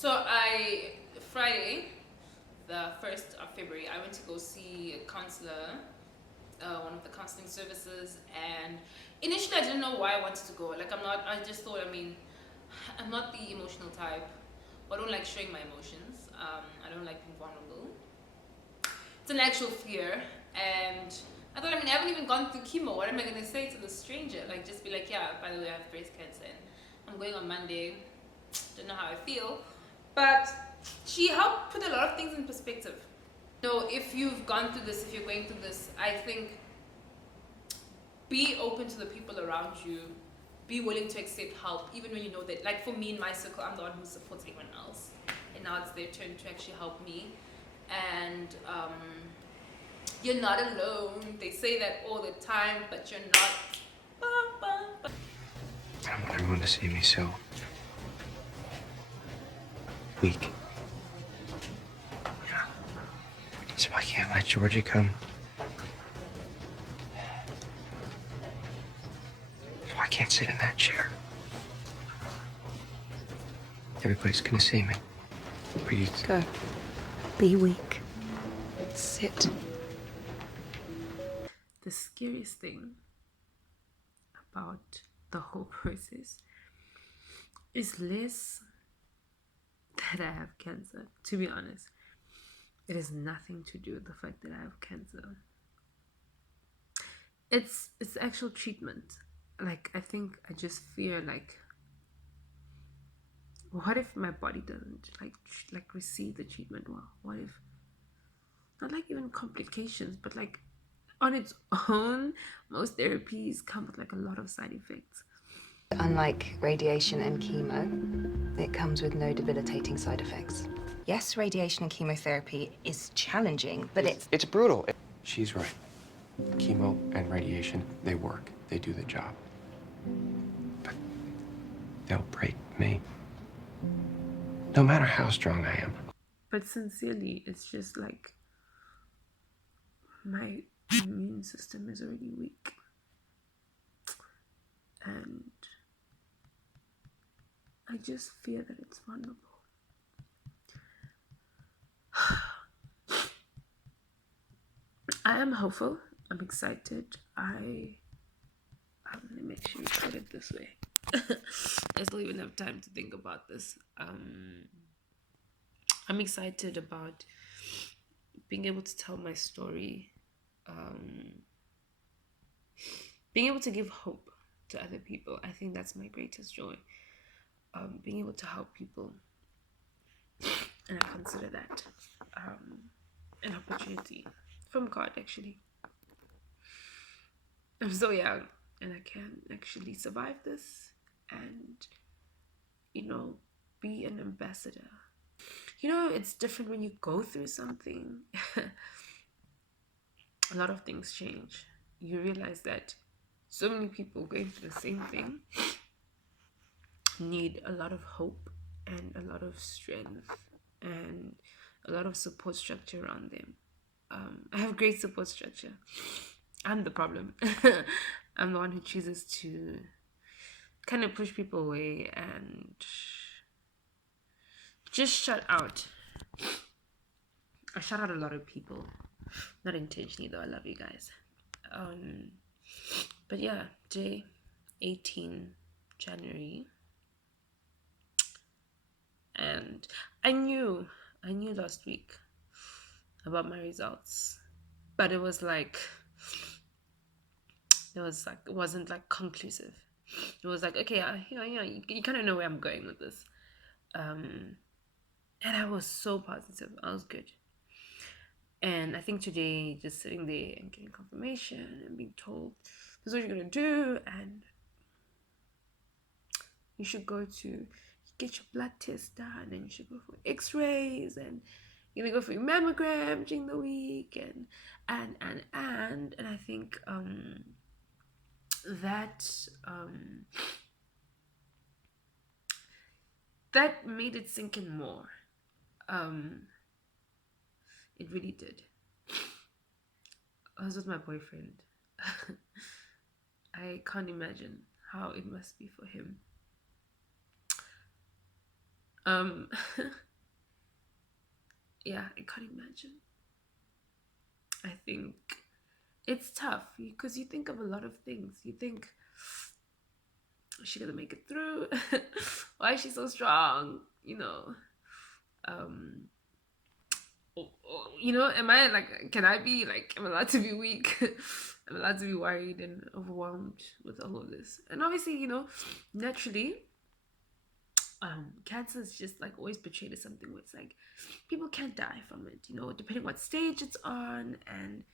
Friday, the 1st of February, I went to go see a counselor, one of the counseling services, and initially I didn't know why I wanted to go. Like, I just thought, I'm not the emotional type, I don't like showing my emotions. I don't like being vulnerable. It's an actual fear, and I thought, I haven't even gone through chemo. What am I going to say to the stranger? Like, just be like, yeah, by the way, I have breast cancer, and I'm going on Monday. Don't know how I feel. But she helped put a lot of things in perspective. So if you've gone through this, if you're going through this, I think be open to the people around you. Be willing to accept help, even when you know that, like for me in my circle, I'm the one who supports everyone else. And now it's their turn to actually help me. And you're not alone. They say that all the time, but you're not. I don't want everyone to see me so weak. Yeah. So I can't let Georgia come. So I can't sit in that chair. Everybody's gonna see me. Breathe. Go. Be weak. Sit. The scariest thing about the whole process is less that I have cancer, to be honest. It has nothing to do with the fact that I have cancer. It's actual treatment. Like, I think I just fear, like, what if my body doesn't like receive the treatment well? What if, not like even complications, but like on its own, most therapies come with like a lot of side effects. Unlike radiation and chemo, it comes with no debilitating side effects. Yes, radiation and chemotherapy is challenging, but It's brutal. She's right. Chemo and radiation, they work. They do the job. But they'll break me. No matter how strong I am. But sincerely, it's just like my immune system is already weak. And I just fear that it's vulnerable. I am hopeful. I'm excited. Let me make sure you put it this way. I still even have time to think about this. I'm excited about being able to tell my story, being able to give hope to other people. I think that's my greatest joy. Being able to help people, and I consider that an opportunity from God, actually. I'm so young, and I can actually survive this and, be an ambassador. It's different when you go through something. A lot of things change. You realize that so many people going through the same thing need a lot of hope and a lot of strength and a lot of support structure around them. I have great support structure. I'm the problem. I'm the one who chooses to kind of push people away and just shut out. I shut out a lot of people. Not intentionally though, I love you guys. But yeah, day 18 January. And I knew last week about my results. But it wasn't like conclusive. It was like, okay, you kind of know where I'm going with this. And I was so positive. I was good. And I think today, just sitting there and getting confirmation and being told, this is what you're going to do, and you should go to get your blood test done, and you should go for x-rays, and you're going to go for your mammogram during the week, and I think that made it sink in more. It really did. I was with my boyfriend. I can't imagine how it must be for him. Um, yeah, I can't imagine. I think it's tough because you think of a lot of things. You think, is she gonna make it through? Why is she so strong? Um, am I like, can I be like, am I allowed to be weak? I'm allowed to be worried and overwhelmed with all of this. And obviously, naturally, cancer is just like always portrayed as something where it's like people can't die from it, depending what stage it's on. And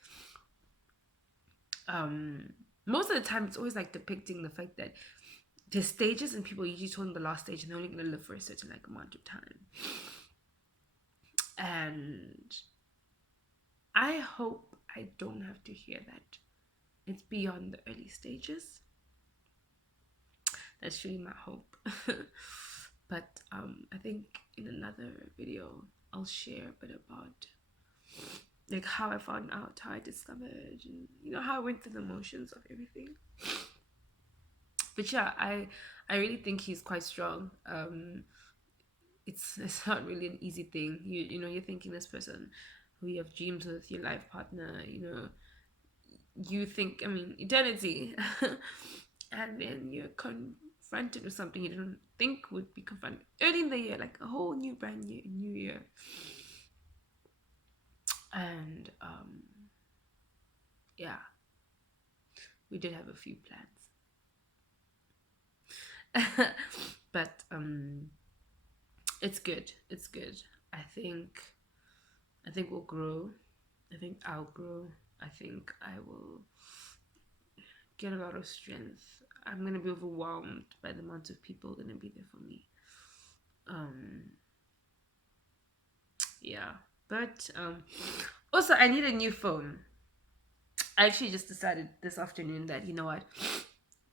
most of the time it's always like depicting the fact that there's stages and people are usually told in the last stage and they're only going to live for a certain like amount of time. And I hope I don't have to hear that it's beyond the early stages. That's really my hope. But I think in another video I'll share a bit about like how I found out, how I discovered, and how I went through the motions of everything. But yeah, I really think he's quite strong. It's not really an easy thing. You're thinking this person who you have dreams with, your life partner, you think, I mean, eternity. And then you're confronted with something you didn't think would be confronted early in the year, like a whole new brand new year. And yeah, we did have a few plans. But it's good. I think we'll grow. I think I'll grow. I think I will get a lot of strength. I'm gonna be overwhelmed by the amount of people gonna be there for me. Yeah. But also I need a new phone. I actually just decided this afternoon that, you know what,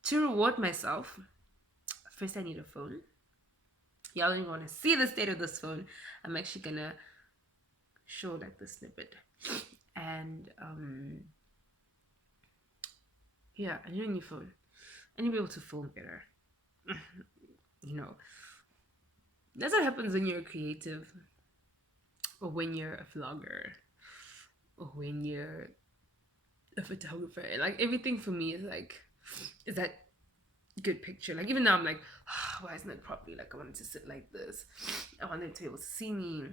to reward myself, first I need a phone. Y'all don't even want to see the state of this phone. I'm actually gonna show like the snippet. And yeah, I need a new phone. I need to be able to film better. That's what happens when you're a creative, or when you're a vlogger, or when you're a photographer. Like everything for me is that good picture. Like even now I'm like, why isn't it properly? Like I wanted to sit like this. I wanted to be able to see me.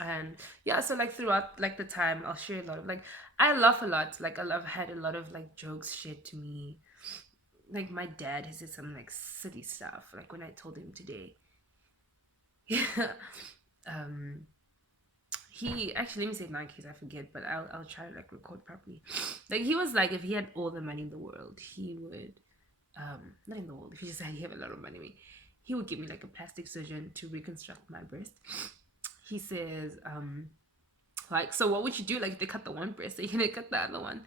And yeah, so like throughout like the time I'll share a lot of like, I laugh a lot. Like I've had a lot of like jokes shared to me. Like my dad has said some like silly stuff. Like when I told him today. He actually, let me say it now in case I forget, but I'll try to like record properly. Like he was like, if he had all the money in the world, he would not in the world, if he just had, he have a lot of money, he would give me like a plastic surgeon to reconstruct my breast. He says, like, so what would you do? Like if they cut the one breast, are you gonna cut the other one?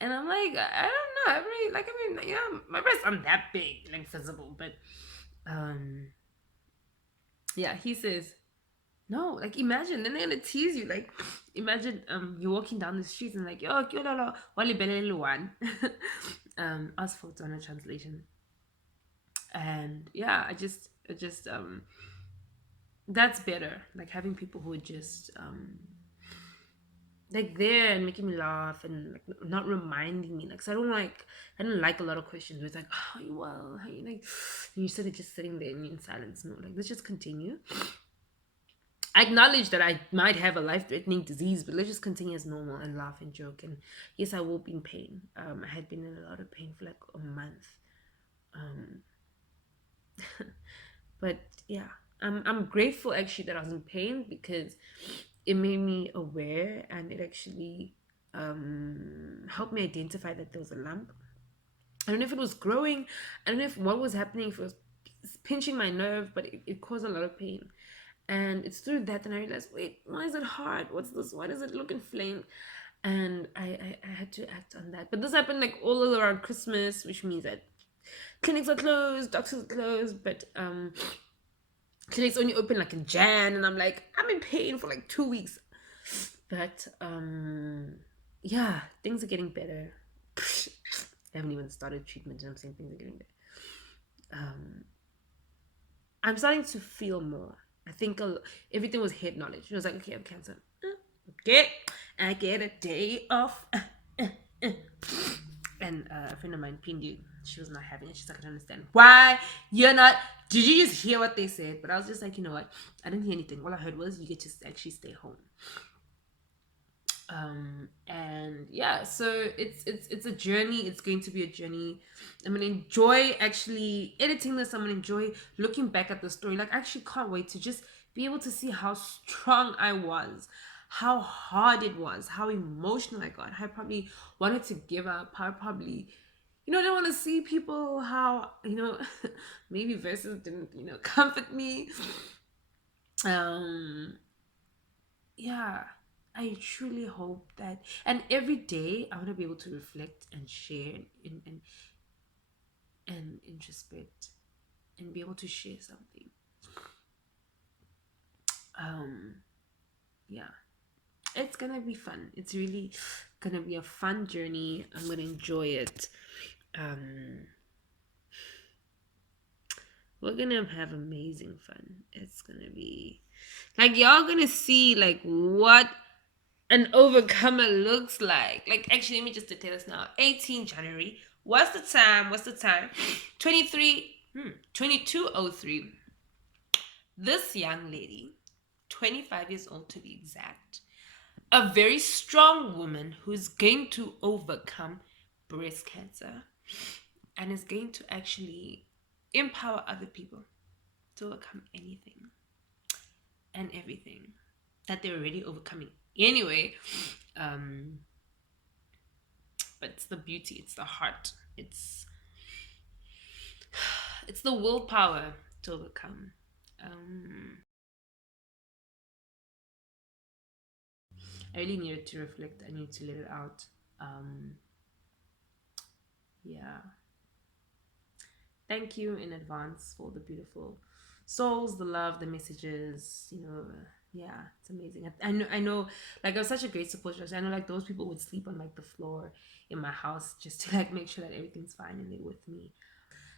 And I'm like, I don't know. I mean, my breasts aren't that big, like visible, but yeah, he says, no, like imagine, then they're gonna tease you. Like imagine you're walking down the street and like, yo, wali belele one. Ask for Donna translation. And yeah, I just that's better. Like having people who are just like there and making me laugh and like not reminding me. Like, so I don't like a lot of questions where it's like, oh, you well, how you like, and you're sort of just sitting there and you're in silence. No, like let's just continue. I acknowledge that I might have a life-threatening disease, but let's just continue as normal and laugh and joke. And yes, I will be in pain. I had been in a lot of pain for like a month. But yeah, I'm grateful actually that I was in pain because it made me aware and it actually helped me identify that there was a lump. I don't know if it was growing. I don't know if what was happening, if it was pinching my nerve, but it caused a lot of pain. And it's through that and I realized, wait, why is it hard? What's this? Why does it look inflamed? And I had to act on that. But this happened like all around Christmas, which means that clinics are closed, doctors are closed, but clinics only open like in Jan, and I'm like, I'm in pain for like 2 weeks. But yeah, things are getting better. I haven't even started treatment and I'm saying things are getting better. I'm starting to feel more. I think everything was head knowledge. It was like, okay, I'm cancer. Okay, I get a day off. And a friend of mine pinned you. She was not having it. She's like, I don't understand why you're not. Did you just hear what they said? But I was just like, you know what? I didn't hear anything. All I heard was you get to actually stay home. And yeah, so it's a journey. It's going to be a journey. I'm gonna enjoy actually editing this. I'm gonna enjoy looking back at the story. Like, I actually can't wait to just be able to see how strong I was, how hard it was, how emotional I got. I probably wanted to give up. I probably, didn't want to see people, how, maybe verses didn't, comfort me. Yeah, I truly hope that, and every day I want to be able to reflect and share and introspect and be able to share something. Um, yeah, it's gonna be fun. It's really gonna be a fun journey. I'm gonna enjoy it. Um, we're gonna have amazing fun. It's gonna be like, y'all gonna see like what an overcomer looks like. Like, actually, let me just tell us now. 18 January. What's the time? 22:03. This young lady, 25 years old to be exact, a very strong woman who's going to overcome breast cancer and is going to actually empower other people to overcome anything and everything that they're already overcoming anyway. But it's the beauty, it's the heart, it's the willpower to overcome. I really needed to reflect. I needed to let it out. Yeah. Thank you in advance for the beautiful souls, the love, the messages. Yeah, it's amazing. I know. Like, I was such a great support system. I know, like, those people would sleep on like the floor in my house just to like make sure that everything's fine and they're with me.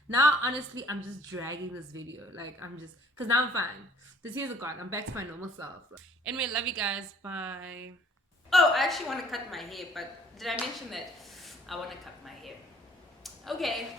Now, honestly, I'm just dragging this video. Like, I'm just, because now I'm fine. The tears are gone. I'm back to my normal self. Anyway, love you guys. Bye. Oh, I actually want to cut my hair, but did I mention that I want to cut my hair? Okay.